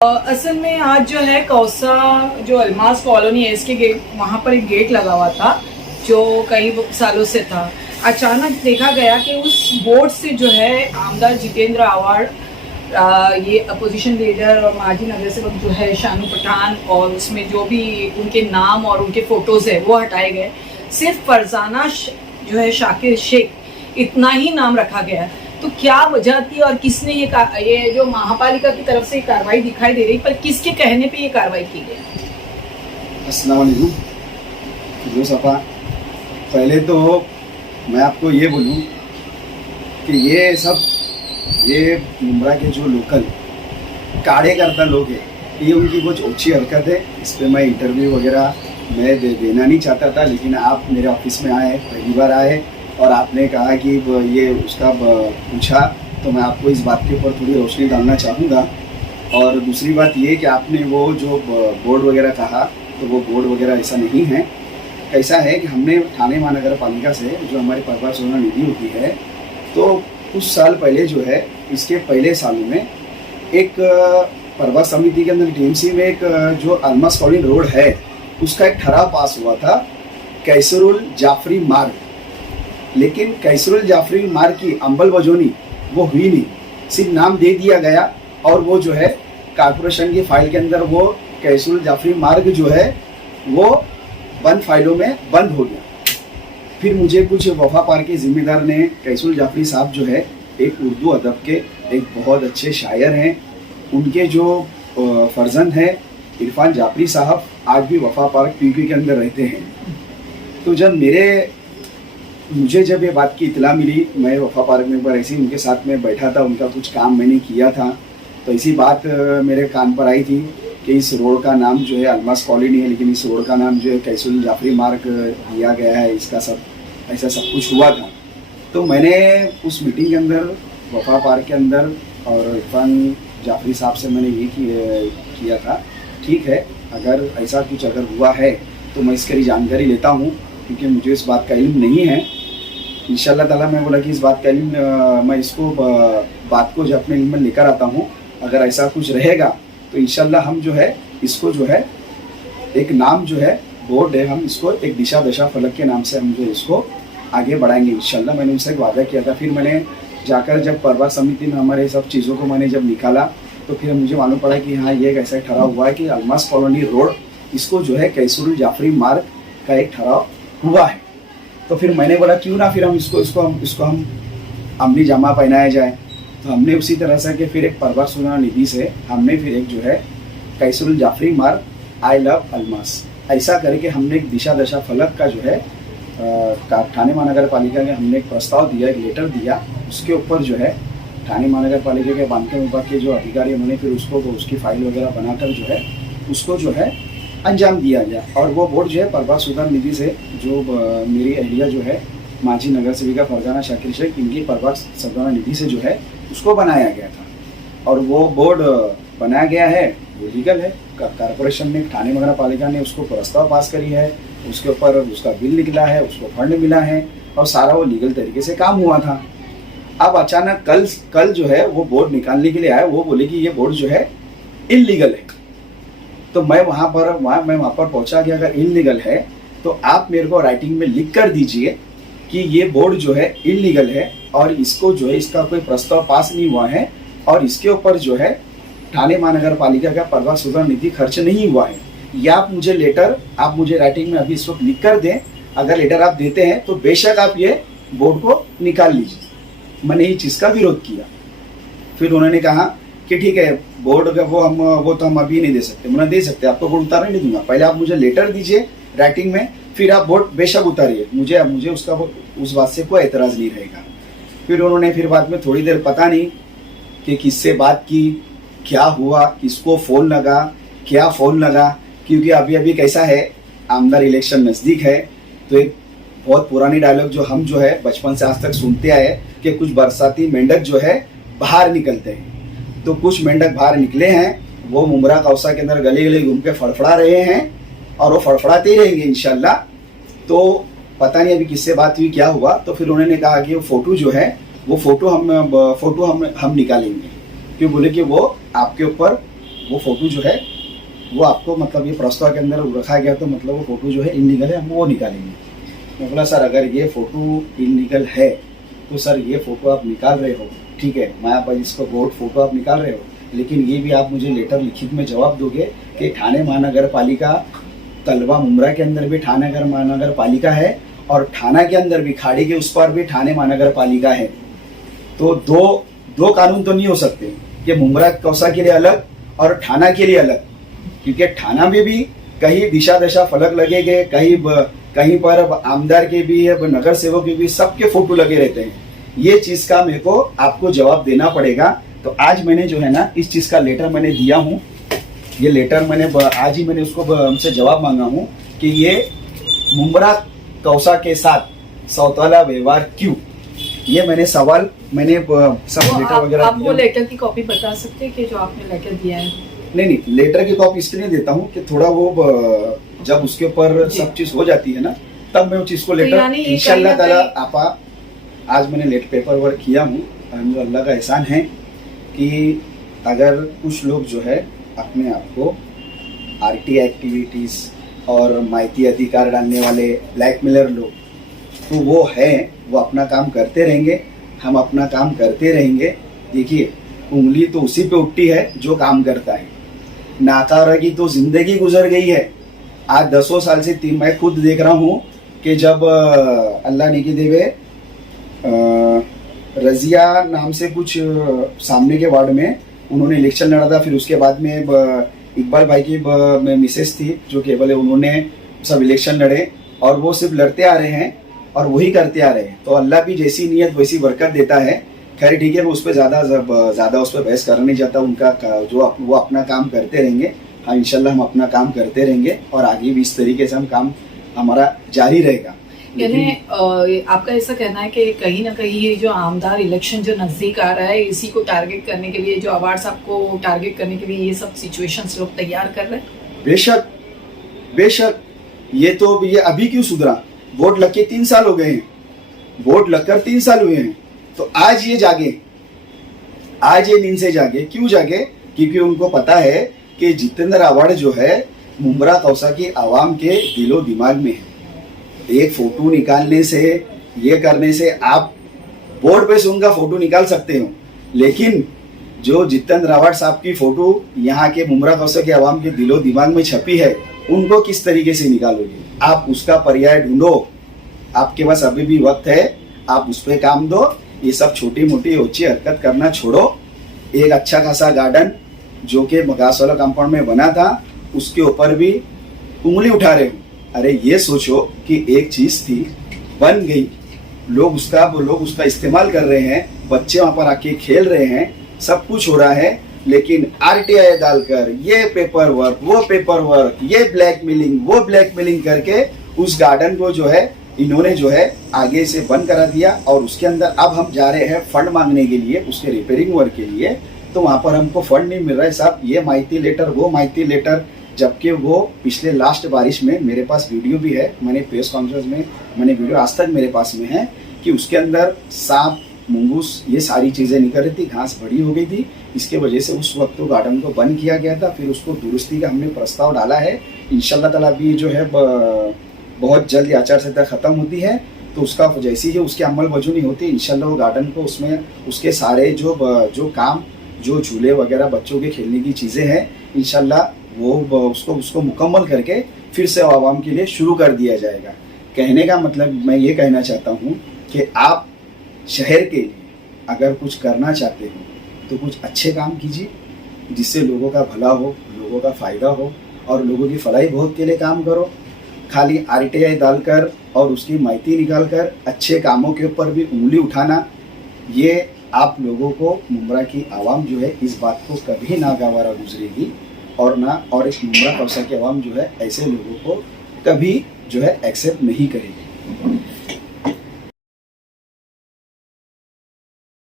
असल में आज जो है कौसा जो अल्मास कॉलोनी है इसके गेट वहाँ पर एक गेट लगा हुआ था जो कई सालों से था। अचानक देखा गया कि उस बोर्ड से जो है आमदार जितेंद्र अवार्ड ये अपोजिशन लीडर और माजी नगर सेवक जो है शानू पठान और उसमें जो भी उनके नाम और उनके फ़ोटोज़ है वो हटाए गए। सिर्फ फरजाना जो है शाकिर शेख इतना ही नाम रखा गया। तो क्या वजह थी और किसने ये जो महापालिका की तरफ से कार्रवाई दिखाई दे रही पर किसके कहने पे ये कार्रवाई की गई? अस्सलाम वालेकुम। जो सफ़ा पहले तो मैं आपको ये बोलूँ कि ये मुंब्रा के जो लोकल कार्यकर्ता लोग हैं ये उनकी कुछ अच्छी हरकत है। इस पर मैं इंटरव्यू वगैरह मैं देना नहीं चाहता था, लेकिन आप मेरे ऑफिस में आए, पहली बार आए और आपने कहा कि ये उसका पूछा, तो मैं आपको इस बात के ऊपर थोड़ी रोशनी डालना चाहूँगा। और दूसरी बात ये कि आपने वो जो बोर्ड वगैरह कहा, तो वो बोर्ड वगैरह ऐसा नहीं है। कैसा है कि हमने थाने महानगर पालिका से जो हमारी परवाह सोना निधि होती है, तो कुछ साल पहले जो है इसके पहले सालों में एक परवाह समिति के अंदर टीएमसी में एक जो अल्मास कॉलोनी रोड है उसका एक ठराव पास हुआ था, कैसरुल जाफरी मार्ग। लेकिन कैसरुल जाफरी मार्ग की अंमलबजानी वो हुई नहीं, सिर्फ नाम दे दिया गया और वो जो है कारपोरेशन की फाइल के अंदर वो कैसरुल जाफरी मार्ग जो है वो बंद फाइलों में बंद हो गया। फिर मुझे कुछ वफा पार्क के जिम्मेदार ने, कैसरुल जाफरी साहब जो है एक उर्दू अदब के एक बहुत अच्छे शायर हैं, उनके जो फर्जंद हैं इरफान जाफरी साहब आज भी वफा पार्क पीपी के अंदर रहते हैं। तो जब मुझे जब ये बात की इतला मिली, मैं वफा पार्क में एक बार ऐसे ही उनके साथ में बैठा था, उनका कुछ काम मैंने किया था, तो ऐसी बात मेरे कान पर आई थी कि इस रोड का नाम जो है अल्मास कॉलोनी है, लेकिन इस रोड का नाम जो है कैसरुल जाफरी मार्ग दिया गया है। इसका सब ऐसा सब कुछ हुआ था। तो मैंने उस मीटिंग के अंदर वफा पार्क के अंदर और इरफान जाफरी साहब से मैंने ये किया था, ठीक है अगर ऐसा कुछ अगर हुआ है तो मैं इसकी जानकारी लेता हूँ, क्योंकि मुझे इस बात का इल्म नहीं है। इंशाल्लाह ताला मैं बोला कि इस बात का इल्म मैं इसको बात को जब अपने इल्म में लेकर आता हूँ, अगर ऐसा कुछ रहेगा तो इंशाल्लाह हम जो है इसको जो है एक नाम जो है बोर्ड है, हम इसको एक दिशा दशा फलक के नाम से हम जो इसको आगे बढ़ाएंगे इंशाल्लाह। मैंने उनसे एक वादा किया था। फिर मैंने जाकर जब परवाह समिति में हमारे सब चीज़ों को मैंने जब निकाला तो फिर मुझे मालूम पड़ा कि हाँ ये एक ऐसा ठहराव हुआ है कि अल्मास कॉलोनी रोड इसको जो है कैसरुल जाफरी मार्ग का एक ठहराव हुआ है। तो फिर मैंने बोला क्यों ना फिर हम इसको हम अमली जामा पहनाया जाए। तो हमने उसी तरह से कि फिर एक परवाह सोना निधि से हमने फिर एक जो है कैसरुल जाफरी मार्ग आई लव अल्मास ऐसा करके हमने एक दिशा दशा फलक का जो है थाने महानगर पालिका के हमने एक प्रस्ताव दिया, एक लेटर दिया। उसके ऊपर जो है थाने महानगर पालिका के बांधकाम विभाग के जो अधिकारी उन्होंने फिर उसकी फाइल वगैरह बनाकर जो है उसको जो है अंजाम दिया गया। और वो बोर्ड जो है परवाह सुधार निधि से जो मेरी अहलिया जो है माजी नगर सेविका फरजाना शाकिर शेख, इनकी परवाह सुधार निधि से जो है उसको बनाया गया था। और वो बोर्ड बनाया गया है, वो लीगल है। कारपोरेशन ने, थाने नगर पालिका ने उसको प्रस्ताव पास करी है, उसके ऊपर उसका बिल निकला है, उसको फंड मिला है और सारा वो लीगल तरीके से काम हुआ था। अब अचानक कल जो है वो बोर्ड निकालने के लिए आया, वो बोले कि ये बोर्ड जो है इलीगल है। तो मैं वहाँ पर पहुँचा कि अगर इलीगल है तो आप मेरे को राइटिंग में लिख कर दीजिए कि ये बोर्ड जो है इलीगल है और इसको जो है इसका कोई प्रस्ताव पास नहीं हुआ है और इसके ऊपर जो है थाने महानगर पालिका का परवाह सुधार निधि खर्च नहीं हुआ है। या आप मुझे राइटिंग में अभी इस वक्त लिख कर दें। अगर लेटर आप देते हैं तो बेशक आप ये बोर्ड को निकाल लीजिए। मैंने ये चीज़ का विरोध किया। फिर उन्होंने कहा कि ठीक है बोर्ड का वो तो हम अभी नहीं दे सकते। मैंने दे सकते, आपको बोर्ड उतारने नहीं दूंगा, पहले आप मुझे लेटर दीजिए राइटिंग में, फिर आप बोर्ड बेशक उतारिए। मुझे उसका उस बात से कोई एतराज़ नहीं रहेगा। फिर उन्होंने फिर बाद में थोड़ी देर पता नहीं कि किससे बात की, क्या हुआ, किसको फ़ोन लगा, क्या फ़ोन लगा, क्योंकि अभी कैसा है आमदार इलेक्शन नज़दीक है। तो एक बहुत पुरानी डायलॉग जो हम जो है बचपन से आज तक सुनते आए कि कुछ बरसाती मेंढक जो है बाहर निकलते हैं। तो कुछ मेंढक बाहर निकले हैं, वो मुमरा कौसा के अंदर गली गली घूम के फड़फड़ा रहे हैं और वो फड़फड़ाते ही रहेंगे इंशाल्लाह। तो पता नहीं अभी किससे बात हुई, क्या हुआ। तो फिर उन्होंने कहा कि वो फ़ोटो जो है वो फ़ोटो हम निकालेंगे, क्यों बोले कि वो आपके ऊपर वो फ़ोटो जो है वो आपको मतलब ये प्रस्ताव के अंदर रखा गया, तो मतलब वो फ़ोटो जो है इलीगल है, हम वो निकालेंगे। मैं बोला सर अगर ये फ़ोटो इलीगल है तो सर ये फ़ोटो आप निकाल रहे हो, ठीक है, मैं आप इसको बोर्ड फ़ोटो आप निकाल रहे हो, लेकिन ये भी आप मुझे लेटर लिखित में जवाब दोगे कि ठाणे महानगर पालिका, तलवा मुंब्रा के अंदर भी ठाणे महानगर पालिका है और ठाणा के अंदर भी, खाड़ी के उस पर भी ठाणे महानगर पालिका है। तो दो कानून तो नहीं हो सकते कि मुंब्रा कौसा के लिए अलग और ठाणा के लिए अलग, क्योंकि ठाणा में भी कहीं दिशा दशा फलक लगे गए, कहीं पर आमदार के भी है, नगर सेवक के भी, सबके फोटो लगे रहते हैं। ये चीज का मेरे को आपको जवाब देना पड़ेगा। तो आज मैंने जो है ना इस चीज का लेटर मैंने दिया हूँ, ये लेटर मैंने आज ही मैंने उसको हमसे जवाब मांगा हूँ कि ये मुंब्रा कौसा के साथ सौतेला व्यवहार क्यों, ये मैंने सवाल मैंने सब लेटर वगैरह। आप वो लेटर की कॉपी बता सकते हैं कि जो आपने लेटर दिया है? नहीं, लेटर की कॉपी इसलिए नहीं देता हूँ कि थोड़ा वो जब उसके ऊपर सब चीज हो जाती है ना, तब मैं उस चीज को लेटर इंशाल्लाह ताला आपा आज मैंने लेटर पेपर वर्क किया हूँ। अल्लाह का एहसान है कि अगर कुछ लोग जो है अपने आप को आरटीआई एक्टिविटीज और माहिती अधिकार डालने वाले ब्लैकमेलर लोग, तो वो है, वो अपना काम करते रहेंगे, हम अपना काम करते रहेंगे। देखिए उंगली तो उसी पे उठती है जो काम करता है, नाकारा की तो जिंदगी गुजर गई है। आज 10 साल से मैं खुद देख रहा हूँ कि जब अल्लाह ने की देवे रजिया नाम से कुछ सामने के वार्ड में उन्होंने इलेक्शन लड़ा था, फिर उसके बाद में इकबाल भाई की मिसेस थी जो केवल है, उन्होंने सब इलेक्शन लड़े और वो सिर्फ लड़ते आ रहे हैं और वही करते आ रहे हैं। तो अल्लाह भी जैसी नीयत वैसी बरकत देता है। खैर ठीक है, मैं उस पर ज़्यादा उस पर बहस करना नहीं चाहता। उनका जो वो अपना काम करते रहेंगे, हाँ इंशाल्लाह हम अपना काम करते रहेंगे और आगे भी इस तरीके से हम काम हमारा जारी रहेगा। यानी आपका ऐसा कहना है कि कहीं ना कहीं ये जो आमदार इलेक्शन जो नजदीक आ रहा है, इसी को टारगेट करने के लिए, जो अवार्ड्स आपको टारगेट करने के लिए ये सब सिचुएशंस लोग तैयार कर रहे हैं? बेशक ये अभी क्यों सुधरा? वोट लग के 3 साल हो गए हैं, वोट लगकर 3 साल हुए हैं, तो आज ये जागे, आज ये नींद से जागे। क्यों जागे? क्योंकि उनको पता है कि जितेंद्र अवार्ड जो है मुंब्रा कौसा की आवाम के दिलो दिमाग में है। एक फोटो निकालने से, ये करने से आप बोर्ड पे से उनका फोटो निकाल सकते हो, लेकिन जो जितेंद्र अवार्ड साहब की फोटो यहाँ के मुंब्रा कौसा के आवाम के दिलो दिमाग में छपी है, उनको किस तरीके से निकालोगे? आप उसका पर्याय ढूंढो, आपके पास अभी भी वक्त है, आप उस पर काम दो। ये सब छोटी मोटी ओछी हरकत करना छोड़ो। एक अच्छा खासा गार्डन जो कि घासवाला कंपाउंड में बना था, उसके ऊपर भी उंगली उठा रहे हो। अरे ये सोचो कि एक चीज थी, बन गई, लोग उसका इस्तेमाल कर रहे हैं, बच्चे वहां पर आके खेल रहे हैं, सब कुछ हो रहा है, लेकिन आरटीआई डालकर ये पेपर वर्क, वो पेपर वर्क, ये ब्लैकमेलिंग, वो ब्लैकमेलिंग करके उस गार्डन को जो है इन्होंने जो है आगे से बंद करा दिया। और उसके अंदर अब हम जा रहे हैं फंड मांगने के लिए, उसके रिपेयरिंग वर्क के लिए, तो वहां पर हमको फंड नहीं मिल रहा है साहब। ये माहिती लेटर, वो माहिती लेटर, जबकि वो पिछले लास्ट बारिश में मेरे पास वीडियो भी है, मैंने प्रेस कॉन्फ्रेंस में मैंने वीडियो आज तक मेरे पास में है कि उसके अंदर सांप, मुंगूस, ये सारी चीज़ें निकल रही थी, घास बड़ी हो गई थी। इसके वजह से उस वक्त तो गार्डन को बंद किया गया था। फिर उसको दुरुस्ती का हमने प्रस्ताव डाला है। इंशाल्लाह ताला भी जो है बहुत जल्द आचार संहिता खत्म होती है, तो उसका जैसी ही उसकी अमल वजूनी होती है, इंशाल्लाह वो गार्डन को उसमें उसके सारे जो काम, जो झूले वगैरह बच्चों के खेलने की चीज़ें हैं, इंशाल्लाह वो उसको मुकम्मल करके फिर से आवाम के लिए शुरू कर दिया जाएगा। कहने का मतलब मैं ये कहना चाहता हूँ कि आप शहर के लिए अगर कुछ करना चाहते हो तो कुछ अच्छे काम कीजिए, जिससे लोगों का भला हो, लोगों का फ़ायदा हो और लोगों की फलाई बहुत के लिए काम करो। खाली आरटीआई डालकर और उसकी माहिती निकालकर अच्छे कामों के ऊपर भी उंगली उठाना, ये आप लोगों को, मुंब्रा की आवाम जो है इस बात को कभी ना गवारा गुजरेगी और इस मुंब्रा कौसा की आवाम जो है ऐसे लोगों को कभी जो है एक्सेप्ट नहीं करेगी।